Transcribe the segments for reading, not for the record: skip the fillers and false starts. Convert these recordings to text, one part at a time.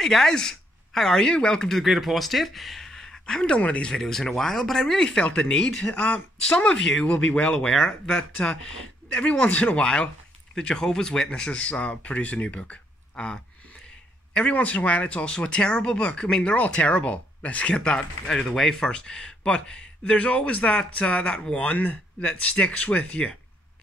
Hey guys, how are you? Welcome to the Great Apostate. I haven't done one of these videos in a while, but I really felt the need. Some of you will be well aware that every once in a while, the Jehovah's Witnesses produce a new book. Every once in a while, it's also a terrible book. I mean, they're all terrible. Let's get that out of the way first. But there's always that one that sticks with you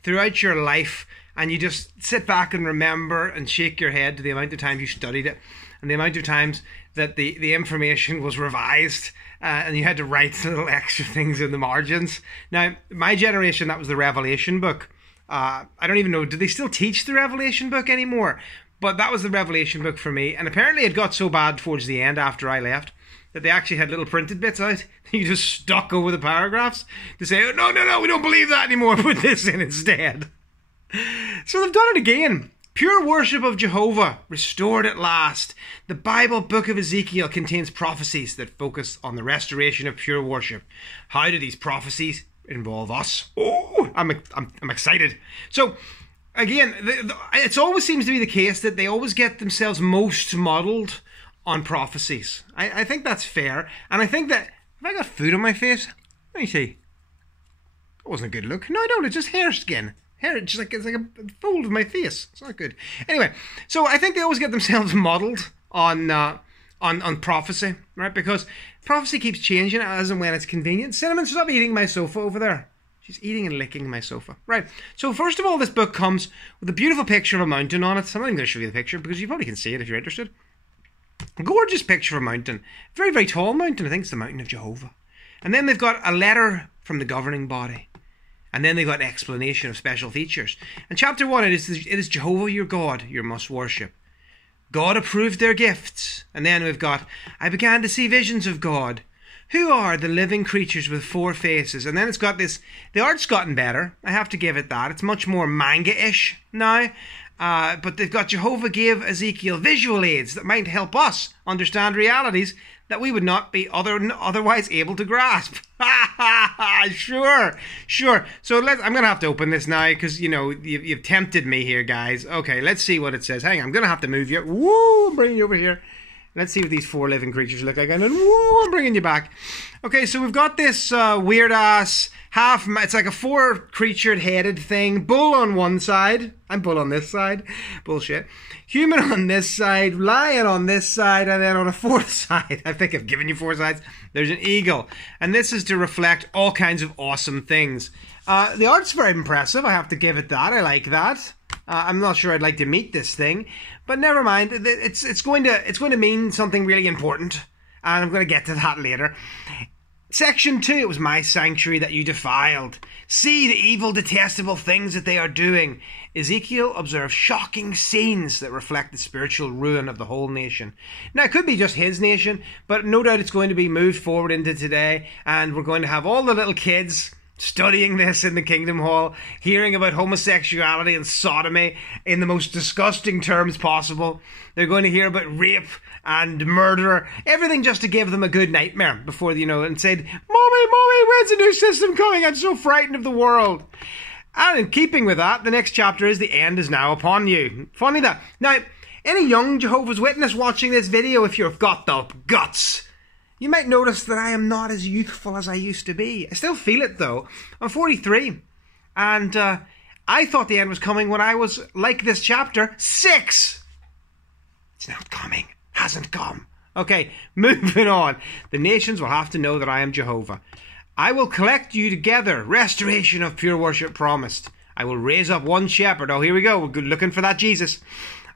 throughout your life, and you just sit back and remember and shake your head to the amount of times you studied it and the amount of times that the information was revised and you had to write little extra things in the margins. Now, my generation, that was the Revelation book. I don't even know, do they still teach the Revelation book anymore? But that was the Revelation book for me. And apparently it got so bad towards the end after I left that they actually had little printed bits out. You just stuck over the paragraphs to say, oh, no, we don't believe that anymore. Put this in instead. So they've done it again. Pure Worship of Jehovah, restored at last. The Bible book of Ezekiel contains prophecies that focus on the restoration of pure worship. How do these prophecies involve us? Oh, I'm excited. So, again, it always seems to be the case that they always get themselves most modelled on prophecies. I think that's fair. And I think that, have I got food on my face? Let me see. That wasn't a good look. No, I don't. It's just hair skin. Hair, it's like a fold of my face. It's not good. Anyway, so I think they always get themselves modelled on prophecy, right? Because prophecy keeps changing as and when it's convenient. Cinnamon, stop eating my sofa over there. She's eating and licking my sofa. Right. So first of all, this book comes with a beautiful picture of a mountain on it. I'm not even going to show you the picture because you probably can see it if you're interested. A gorgeous picture of a mountain. Very, very tall mountain. I think it's the mountain of Jehovah. And then they've got a letter from the governing body. And then they've got an explanation of special features. In chapter 1, it is Jehovah your God you must worship. God approved their gifts. And then we've got, I began to see visions of God. Who are the living creatures with four faces? And then it's got this, the art's gotten better. I have to give it that. It's much more manga-ish now. But they've got Jehovah gave Ezekiel visual aids that might help us understand realities that we would not be otherwise able to grasp. Sure. So I'm going to have to open this now because, you know, you've tempted me here, guys. Okay, let's see what it says. Hang on, I'm going to have to move you. Woo, I'm bringing you over here. Let's see what these four living creatures look like. And then, woo, I'm bringing you back. Okay, so we've got this weird-ass it's like a four-creatured headed thing. Bull on one side. I'm bull on this side. Bullshit. Human on this side. Lion on this side. And then on a fourth side, I think I've given you four sides, there's an eagle. And this is to reflect all kinds of awesome things. The art's very impressive. I have to give it that. I like that. I'm not sure I'd like to meet this thing. But never mind. It's going to mean something really important. And I'm going to get to that later. Section 2, it was my sanctuary that you defiled. See the evil, detestable things that they are doing. Ezekiel observed shocking scenes that reflect the spiritual ruin of the whole nation. Now, it could be just his nation, but no doubt it's going to be moved forward into today, and we're going to have all the little kids studying this in the Kingdom Hall, hearing about homosexuality and sodomy in the most disgusting terms possible. They're going to hear about rape and murder, everything just to give them a good nightmare before, you know, and said, Mommy, when's the new system coming? I'm so frightened of the world. And in keeping with that, the next chapter is the end is now upon you. Funny that. Now, any young Jehovah's Witness watching this video, if you've got the guts, you might notice that I am not as youthful as I used to be. I still feel it, though. I'm 43. And I thought the end was coming when I was, like this chapter, 6. It's not coming. Hasn't come. Okay, moving on. The nations will have to know that I am Jehovah. I will collect you together. Restoration of pure worship promised. I will raise up one shepherd. Oh, here we go. We're looking for that Jesus.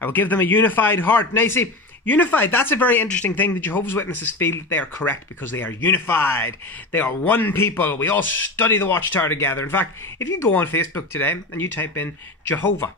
I will give them a unified heart. Now, you see, unified, that's a very interesting thing. The Jehovah's Witnesses feel they are correct because they are unified. They are one people. We all study the Watchtower together. In fact, if you go on Facebook today and you type in Jehovah,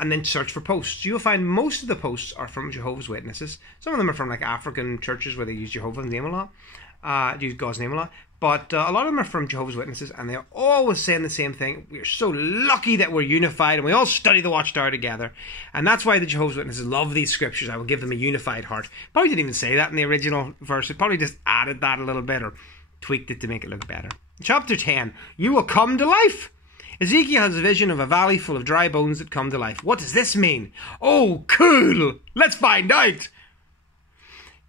and then search for posts, you'll find most of the posts are from Jehovah's Witnesses. Some of them are from like African churches where they use Jehovah's name a lot, use God's name a lot. But a lot of them are from Jehovah's Witnesses, and they're always saying the same thing. We're so lucky that we're unified, and we all study the Watchtower together. And that's why the Jehovah's Witnesses love these scriptures. I will give them a unified heart. Probably didn't even say that in the original verse. It probably just added that a little bit or tweaked it to make it look better. Chapter 10, you will come to life. Ezekiel has a vision of a valley full of dry bones that come to life. What does this mean? Oh, cool! Let's find out!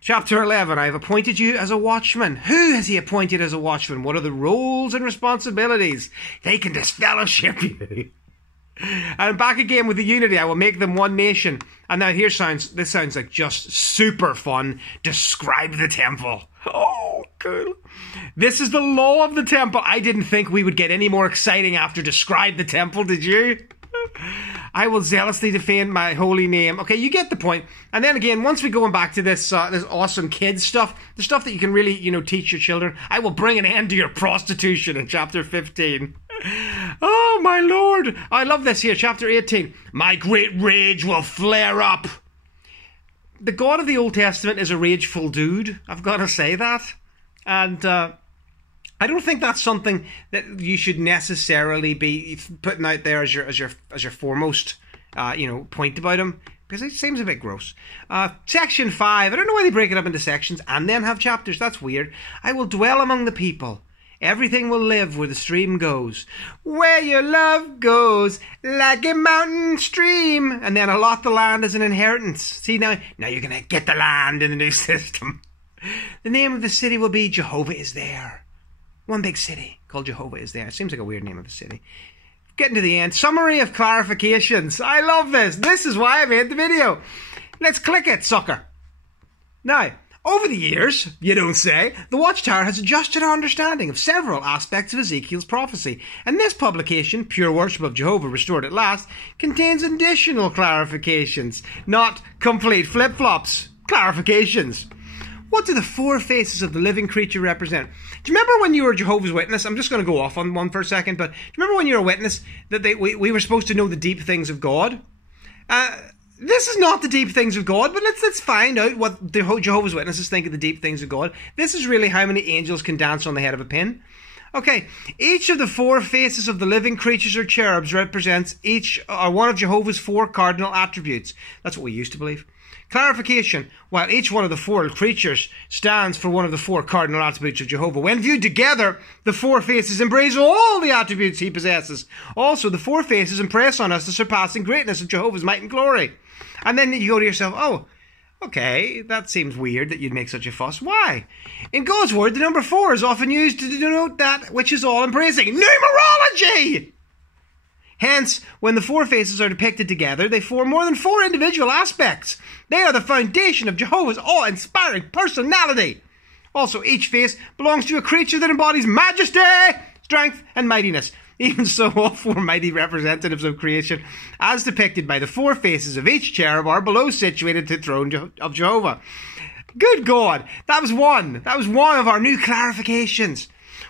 Chapter 11, I have appointed you as a watchman. Who has he appointed as a watchman? What are the roles and responsibilities? They can disfellowship you. And back again with the unity, I will make them one nation. And now this sounds like just super fun. Describe the temple. Oh, cool. This is the law of the temple. I didn't think we would get any more exciting after describe the temple, did you? I will zealously defend my holy name. Okay, you get the point. And then again, once we go back to this awesome kids stuff, the stuff that you can really, teach your children, I will bring an end to your prostitution in chapter 15. Oh, my Lord. I love this here, chapter 18. My great rage will flare up. The God of the Old Testament is a rageful dude. I've got to say that. And I don't think that's something that you should necessarily be putting out there as your foremost, point about him, because it seems a bit gross. Section 5. I don't know why they break it up into sections and then have chapters. That's weird. I will dwell among the people. Everything will live where the stream goes. Where your love goes, like a mountain stream. And then allot the land as an inheritance. See, now you're going to get the land in the new system. The name of the city will be Jehovah is there. One big city called Jehovah is there. It seems like a weird name of a city. Getting to the end. Summary of clarifications. I love this. This is why I made the video. Let's click it, sucker. Now, over the years, you don't say, the Watchtower has adjusted our understanding of several aspects of Ezekiel's prophecy, and this publication, Pure Worship of Jehovah Restored at Last, contains additional clarifications, not complete flip-flops. Clarifications. What do the four faces of the living creature represent? Do you remember when you were a Jehovah's Witness? I'm just going to go off on one for a second, but do you remember when you were a witness that we were supposed to know the deep things of God? This is not the deep things of God, but let's find out what the Jehovah's Witnesses think of the deep things of God. This is really how many angels can dance on the head of a pin. Okay, each of the four faces of the living creatures or cherubs represents one of Jehovah's four cardinal attributes. That's what we used to believe. Clarification. While each one of the four creatures stands for one of the four cardinal attributes of Jehovah, when viewed together, the four faces embrace all the attributes he possesses. Also, the four faces impress on us the surpassing greatness of Jehovah's might and glory. And then you go to yourself, oh, okay, that seems weird that you'd make such a fuss. Why? In God's word, the number 4 is often used to denote that which is all-embracing. Numerology! Hence, when the four faces are depicted together, they form more than 4 individual aspects. They are the foundation of Jehovah's awe-inspiring personality. Also, each face belongs to a creature that embodies majesty, strength, and mightiness. Even so, all 4 mighty representatives of creation, as depicted by the 4 faces of each cherub, are below situated to the throne of Jehovah. Good God, that was one. That was one of our new clarifications.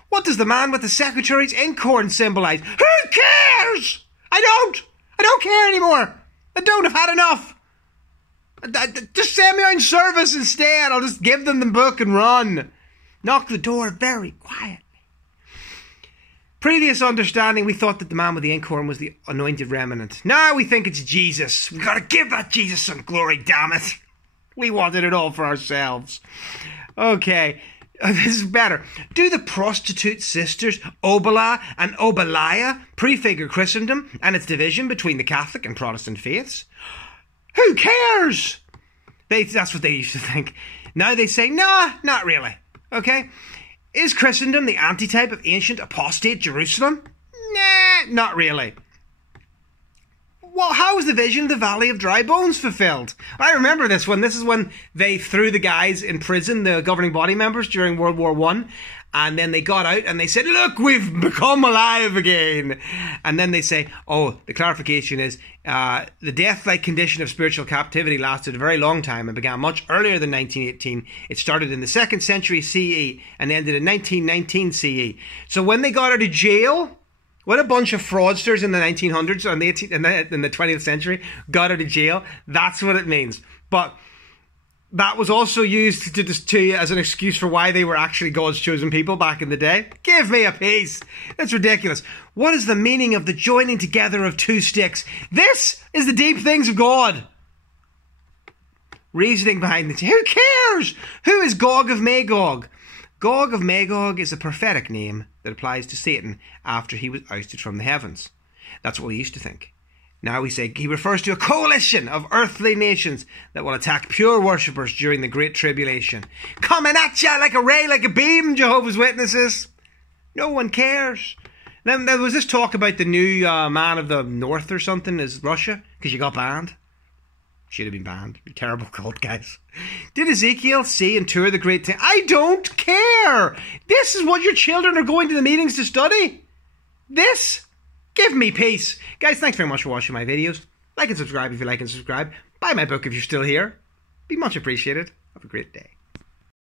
What does the man with the secretary's inkhorn symbolize? Who cares? I don't care anymore. I don't. I've had enough. Just send me out in service instead. I'll just give them the book and run. Knock the door very quietly. Previous understanding, we thought that the man with the inkhorn was the anointed remnant. Now we think it's Jesus. We've got to give that Jesus some glory, damn it. We wanted it all for ourselves. Okay. This is better. Do the prostitute sisters, Obala and Obaliah, prefigure Christendom and its division between the Catholic and Protestant faiths? Who cares? That's what they used to think. Now they say, nah, not really. Okay? Is Christendom the antitype of ancient apostate Jerusalem? Nah, not really. Well, how was the vision of the Valley of Dry Bones fulfilled? I remember this one. This is when they threw the guys in prison, the governing body members, during World War I. And then they got out and they said, look, we've become alive again. And then they say, oh, the clarification is the death-like condition of spiritual captivity lasted a very long time and began much earlier than 1918. It started in the 2nd century CE and ended in 1919 CE. So when they got out of jail, when a bunch of fraudsters in the 1900s and in the 20th century got out of jail, that's what it means. But that was also used as an excuse for why they were actually God's chosen people back in the day. Give me a piece. That's ridiculous. What is the meaning of the joining together of 2 sticks? This is the deep things of God. Reasoning behind it. Who cares? Who is Gog of Magog? Gog of Magog is a prophetic name that applies to Satan after he was ousted from the heavens. That's what we used to think. Now he refers to a coalition of earthly nations that will attack pure worshippers during the Great Tribulation. Coming at you like a ray, like a beam, Jehovah's Witnesses. No one cares. Then there was this talk about the new man of the north or something is Russia, because you got banned. Should have been banned. You terrible cult, guys. Did Ezekiel see and tour the great thing? I don't care. This is what your children are going to the meetings to study. This. Give me peace. Guys, thanks very much for watching my videos. Like and subscribe if you like and subscribe. Buy my book if you're still here. Be much appreciated. Have a great day.